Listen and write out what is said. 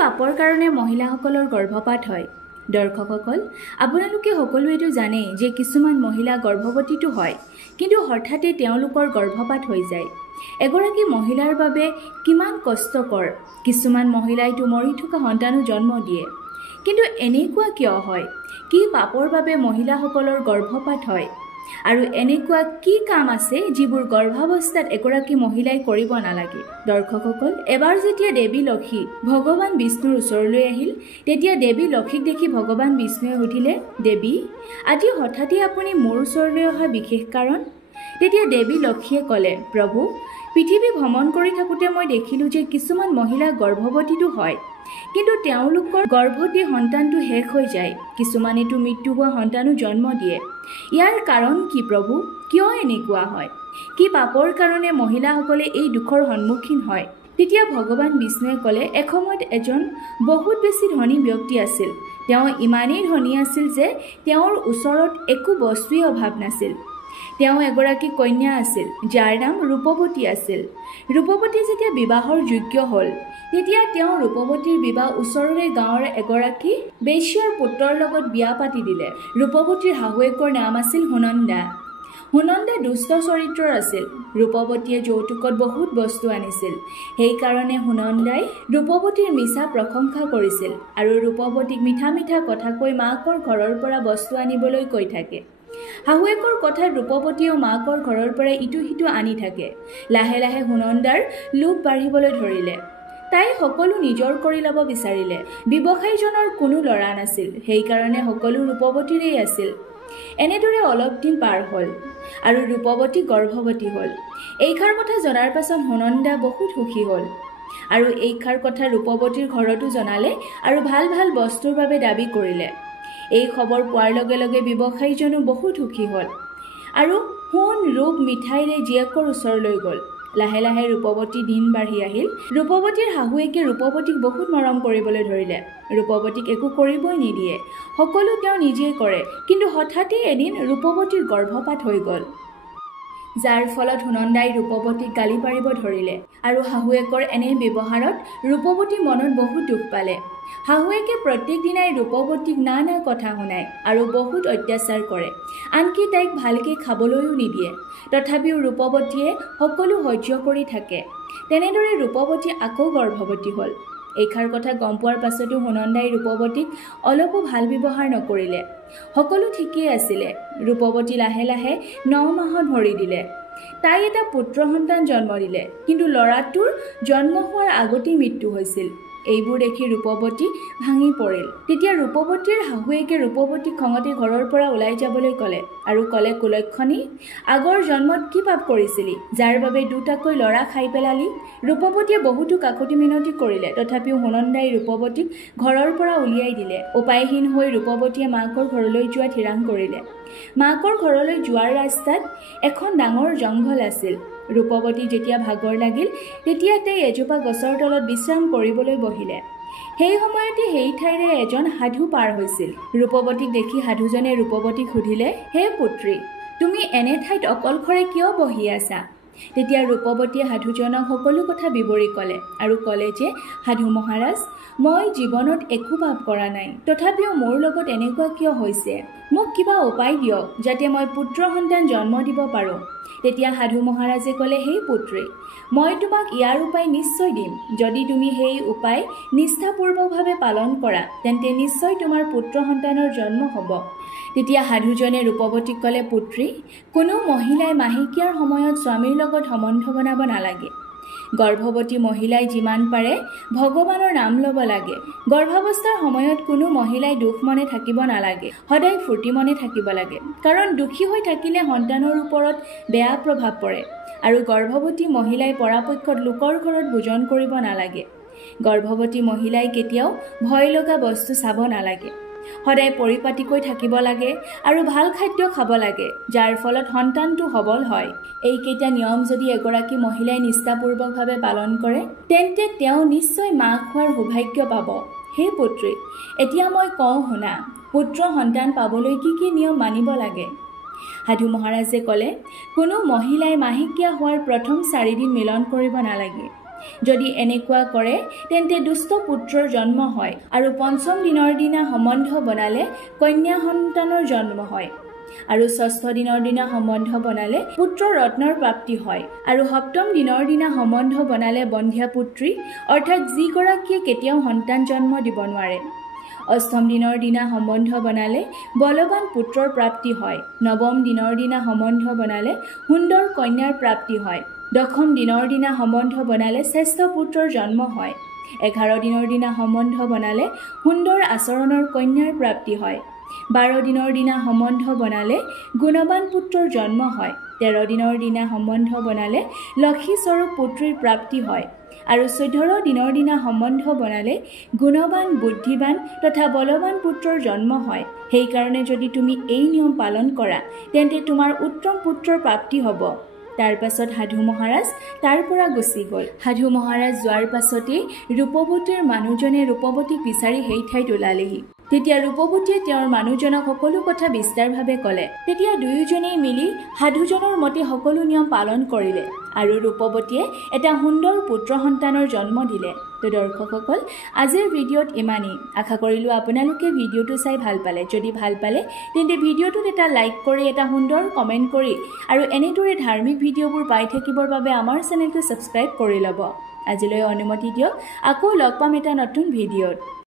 পাপৰ কাৰণে মহিলাসকলৰ গৰ্ভপাত হয়? দৰ্শকসকল, আপোনালোকে সকলোৱেতো জানে যে কিছুমান মহিলা গৰ্ভৱতীটো হয়, কিন্তু হঠাতে তেওঁলোকৰ গৰ্ভপাত হৈ যায়। এগৰাকী মহিলাৰ বাবে কিমান কষ্টকৰ। কিছুমান মহিলাইতো মৰি থকা সন্তানো জন্ম দিয়ে। কিন্তু এনেকুৱা কিয় হয়? কি পাপৰ বাবে মহিলাসকলৰ গৰ্ভপাত হয়? আৰু এনেকুৱা কি কাম আছে যিবোৰ গৰ্ভাৱস্থাত এগৰাকী মহিলাই কৰিব নালাগে? দৰ্শকসকল, এবাৰ যেতিয়া দেৱী লক্ষী ভগৱান বিষ্ণুৰ ওচৰলৈ আহিল, তেতিয়া দেৱী লক্ষীক দেখি ভগৱান বিষ্ণুৱে সুধিলে, দেৱী, আজি হঠাতে আপুনি মোৰ ওচৰলৈ অহা বিশেষ কাৰণ? তেতিয়া দেৱী লক্ষীয়ে ক'লে, প্ৰভু, পৃথিৱী ভ্ৰমণ কৰি থাকোঁতে মই দেখিলোঁ যে কিছুমান মহিলা গৰ্ভৱতীটো হয়, কিন্তু তেওঁলোকৰ গৰ্ভৱতী সন্তানটো শেষ হৈ যায়। কিছুমানেতো মৃত্যু হোৱা সন্তানো জন্ম দিয়ে। ইয়াৰ কাৰণ কি প্ৰভু? কিয় এনেকুৱা হয়? কি পাপৰ কাৰণে মহিলাসকলে এই দুখৰ সন্মুখীন হয়? তেতিয়া ভগৱান বিষ্ণুৱে ক'লে, এসময়ত এজন বহুত বেছি ধনী ব্যক্তি আছিল। তেওঁ ইমানেই ধনী আছিল যে তেওঁৰ ওচৰত একো বস্তুৱেই অভাৱ নাছিল। তেওঁ এগৰাকী কন্যা আছিল, যাৰ নাম ৰূপৱতী আছিল। ৰূপৱতী যেতিয়া বিবাহৰ যোগ্য হ'ল, তেতিয়া তেওঁ ৰূপৱতীৰ বিবাহ ওচৰৰে গাঁৱৰ এগৰাকী বেশ্যাৰ পুত্ৰৰ লগত বিয়া পাতি দিলে। ৰূপৱতীৰ শাহুৱেকৰ নাম আছিল সুনন্দা। সুনন্দা দুষ্ট চৰিত্ৰৰ আছিল। ৰূপৱতীয়ে যৌতুকত বহুত বস্তু আনিছিল। সেইকাৰণে সুনন্দাই ৰূপৱতীৰ মিছা প্ৰশংসা কৰিছিল আৰু ৰূপৱতীক মিঠা মিঠা কথা কৈ মাকৰ ঘৰৰ পৰা বস্তু আনিবলৈ কৈ থাকে। শাহুৱেকৰ কথাত ৰূপৱতীয়েও মাকৰ ঘৰৰ পৰা ইটো সিটো আনি থাকে। লাহে লাহে সুনন্দাৰ লোভ বাঢ়িবলৈ ধৰিলে। তাই সকলো নিজৰ কৰি ল'ব বিচাৰিলে। ব্যৱসায়ীজনৰ কোনো ল'ৰা নাছিল, সেইকাৰণে সকলো ৰূপৱতীৰেই আছিল। এনেদৰে অলপ দিন পাৰ হ'ল আৰু ৰূপৱতী গৰ্ভৱতী হ'ল। এইষাৰ কথা জনাৰ পাছত সুনন্দা বহুত সুখী হ'ল আৰু এইষাৰ কথা ৰূপৱতীৰ ঘৰতো জনালে আৰু ভাল ভাল বস্তুৰ বাবে দাবী কৰিলে। এই খবৰ পোৱাৰ লগে লগে ব্যৱসায়ীজনো বহুত সুখী হ'ল আৰু সোণ ৰূপ মিঠাইৰে জীয়েকৰ ওচৰলৈ গ'ল। লাহে লাহে ৰূপৱতী দিন বাঢ়ি আহিল। ৰূপৱতীৰ শাহুৱেকে ৰূপৱতীক বহুত মৰম কৰিবলৈ ধৰিলে। ৰূপৱতীক একো কৰিবই নিদিয়ে, সকলো তেওঁ নিজেই কৰে। কিন্তু হঠাতে এদিন ৰূপৱতীৰ গৰ্ভপাত হৈ গ'ল, যাৰ ফলত সুনন্দাই ৰূপৱতীক গালি পাৰিব ধৰিলে আৰু শাহুৱেকৰ এনে ব্যৱহাৰত ৰূপৱতী মনত বহুত দুখ পালে। শাহুৱেকে প্ৰত্যেক দিনাই ৰূপৱতীক নানা কথা শুনায় আৰু বহুত অত্যাচাৰ কৰে, আনকি তাইক ভালকৈ খাবলৈও নিদিয়ে। তথাপিও ৰূপৱতীয়ে সকলো সহ্য কৰি থাকে। তেনেদৰে ৰূপৱতী আকৌ গৰ্ভৱতী হ'ল। এইষাৰ কথা গম পোৱাৰ পাছতো সুনন্দাই ৰূপৱতীক অলপো ভাল ব্যৱহাৰ নকৰিলে। সকলো ঠিকেই আছিলে। ৰূপৱতী লাহে লাহে 9 মাহত ভৰি দিলে। তাই এটা পুত্ৰ সন্তান জন্ম দিলে, কিন্তু ল'ৰাটোৰ জন্ম হোৱাৰ আগতেই মৃত্যু হৈছিল। এইবোৰ দেখি ৰূপৱতী ভাঙি পৰিল। তেতিয়া ৰূপৱতীৰ শাহুৱেকে ৰূপৱতীক খঙতে ঘৰৰ পৰা ওলাই যাবলৈ ক'লে আৰু ক'লে, কুলক্ষণী, আগৰ জন্মত কি পাপ কৰিছিলি, যাৰ বাবে দুটাকৈ ল'ৰা খাই পেলালি? ৰূপৱতীয়ে বহুতো কাকতি মিনতি কৰিলে, তথাপিও সুনন্দাই ৰূপৱতীক ঘৰৰ পৰা উলিয়াই দিলে। উপায়হীন হৈ ৰূপৱতীয়ে মাকৰ ঘৰলৈ যোৱা থিৰাং কৰিলে। মাকৰ ঘৰলৈ যোৱাৰ ৰাস্তাত এখন ডাঙৰ জংঘল আছিল। ৰূপৱতী যেতিয়া ভাগৰ লাগিল, তেতিয়া তাই এজোপা গছৰ তলত বিশ্ৰাম কৰিবলৈ বহিলে। সেই সময়তে সেই ঠাইৰে এজন সাধু পাৰ হৈছিল। ৰূপৱতীক দেখি সাধুজনে ৰূপৱতীক সুধিলে, হে পুত্ৰী, তুমি এনে ঠাইত অকলশৰে কিয় বহি আছা? তেতিয়া ৰূপৱতীয়ে সাধুজনক সকলো কথা বিৱৰি ক'লে আৰু ক'লে যে, সাধু মহাৰাজ, মই জীৱনত একো পাপ কৰা নাই, তথাপিও মোৰ লগত এনেকুৱা কিয় হৈছে? মোক কিবা উপায় দিয়ক যাতে মই পুত্ৰ সন্তান জন্ম দিব পাৰোঁ। তেতিয়া সাধু মহাৰাজে ক'লে, হে পুত্ৰী, মই তোমাক ইয়াৰ উপায় নিশ্চয় দিম। যদি তুমি সেই উপায় নিষ্ঠাপূৰ্বকভাৱে পালন কৰা, তেন্তে নিশ্চয় তোমাৰ পুত্ৰ সন্তানৰ জন্ম হ'ব। তেতিয়া সাধুজনে ৰূপৱতীক ক'লে, পুত্ৰী, কোনো মহিলাই মাহেকীয়াৰ সময়ত স্বামীৰ লগত সম্বন্ধ বনাব নালাগে। গৰ্ভৱতী মহিলাই যিমান পাৰে ভগৱানৰ নাম ল'ব লাগে। গৰ্ভাৱস্থাৰ সময়ত কোনো মহিলাই দুখ মনে থাকিব নালাগে, সদায় ফূৰ্তি মনে থাকিব লাগে, কাৰণ দুখী হৈ থাকিলে সন্তানৰ ওপৰত বেয়া প্ৰভাৱ পৰে। আৰু গৰ্ভৱতী মহিলাই পৰাপক্ষত লোকৰ ঘৰত ভোজন কৰিব নালাগে। গৰ্ভৱতী মহিলাই কেতিয়াও ভয় লগা বস্তু চাব নালাগে। সদায় পৰিপাটিকৈ থাকিব লাগে আৰু ভাল খাদ্য খাব লাগে, যাৰ ফলত সন্তানটো সবল হয়। এইকেইটা নিয়ম যদি এগৰাকী মহিলাই নিষ্ঠাপূৰ্বকভাৱে পালন কৰে, তেন্তে তেওঁ নিশ্চয় মাক হোৱাৰ সৌভাগ্য পাব। হে পুত্ৰী, এতিয়া মই কওঁ শুনা, পুত্ৰ সন্তান পাবলৈ কি কি নিয়ম মানিব লাগে? সাধু মহাৰাজে ক'লে, কোনো মহিলাই মাহেকীয়া হোৱাৰ প্ৰথম 4 দিন মিলন কৰিব নালাগে। যদি এনেকুৱা কৰে তেন্তে দুষ্ট পুত্ৰৰ জন্ম হয় আৰু পঞ্চম দিনৰ দিনা সম্বন্ধ বনালে কন্যা সন্তানৰ জন্ম হয় আৰু ষষ্ঠ দিনৰ দিনা সম্বন্ধ বনালে পুত্ৰ ৰত্নৰ প্ৰাপ্তি হয় আৰু সপ্তম দিনৰ দিনা সম্বন্ধ বনালে বন্ধ্যা পুত্ৰী অৰ্থাৎ যিগৰাকীয়ে কেতিয়াও সন্তান জন্ম দিব নোৱাৰে। অষ্টম দিনৰ দিনা সম্বন্ধ বনালে বলৱান পুত্ৰৰ প্ৰাপ্তি হয়। নৱম দিনৰ দিনা সম্বন্ধ বনালে সুন্দৰ কন্যাৰ প্ৰাপ্তি হয়। দশম দিনৰ দিনা সম্বন্ধ বনালে শ্ৰেষ্ঠ পুত্ৰৰ জন্ম হয়। 11 দিনৰ দিনা সম্বন্ধ বনালে সুন্দৰ আচৰণৰ কন্যাৰ প্ৰাপ্তি হয়। 12 দিনৰ দিনা সম্বন্ধ বনালে গুণৱান পুত্ৰৰ জন্ম হয়। 13 দিনৰ দিনা সম্বন্ধ বনালে লক্ষী স্বৰূপ পুত্ৰীৰ প্ৰাপ্তি হয় আৰু 14 দিনৰ দিনা সম্বন্ধ বনালে গুণৱান বুদ্ধিৱান তথা বলৱান পুত্ৰৰ জন্ম হয়। সেইকাৰণে যদি তুমি এই নিয়ম পালন কৰা তেন্তে তোমাৰ উত্তম পুত্ৰৰ প্ৰাপ্তি হ'ব। তাৰ পাছত সাধু মহাৰাজ তাৰ পৰা গুচি গ'ল। সাধু মহাৰাজ যোৱাৰ পাছতেই ৰূপৱতীৰ মানুহজনে ৰূপৱতীক বিচাৰি সেই ঠাইত ওলালেহি। তেতিয়া ৰূপৱতীয়ে তেওঁৰ মানুহজনক সকলো কথা বিস্তাৰভাৱে ক'লে। তেতিয়া দুয়োজনেই মিলি সাধুজনৰ মতে সকলো নিয়ম পালন কৰিলে আৰু ৰূপৱতীয়ে এটা সুন্দৰ পুত্ৰ সন্তানৰ জন্ম দিলে। তো দৰ্শকসকল, আজিৰ ভিডিঅ'ত ইমানেই। আশা কৰিলোঁ আপোনালোকে ভিডিঅ'টো চাই ভাল পালে। যদি ভাল পালে তেন্তে ভিডিঅ'টোত এটা লাইক কৰি এটা সুন্দৰ কমেণ্ট কৰি আৰু এনেদৰে ধাৰ্মিক ভিডিঅ'বোৰ পাই থাকিবৰ বাবে আমাৰ চেনেলটো ছাবস্ক্ৰাইব কৰি ল'ব। আজিলৈ অনুমতি দিয়ক, আকৌ লগ পাম এটা নতুন ভিডিঅ'ত।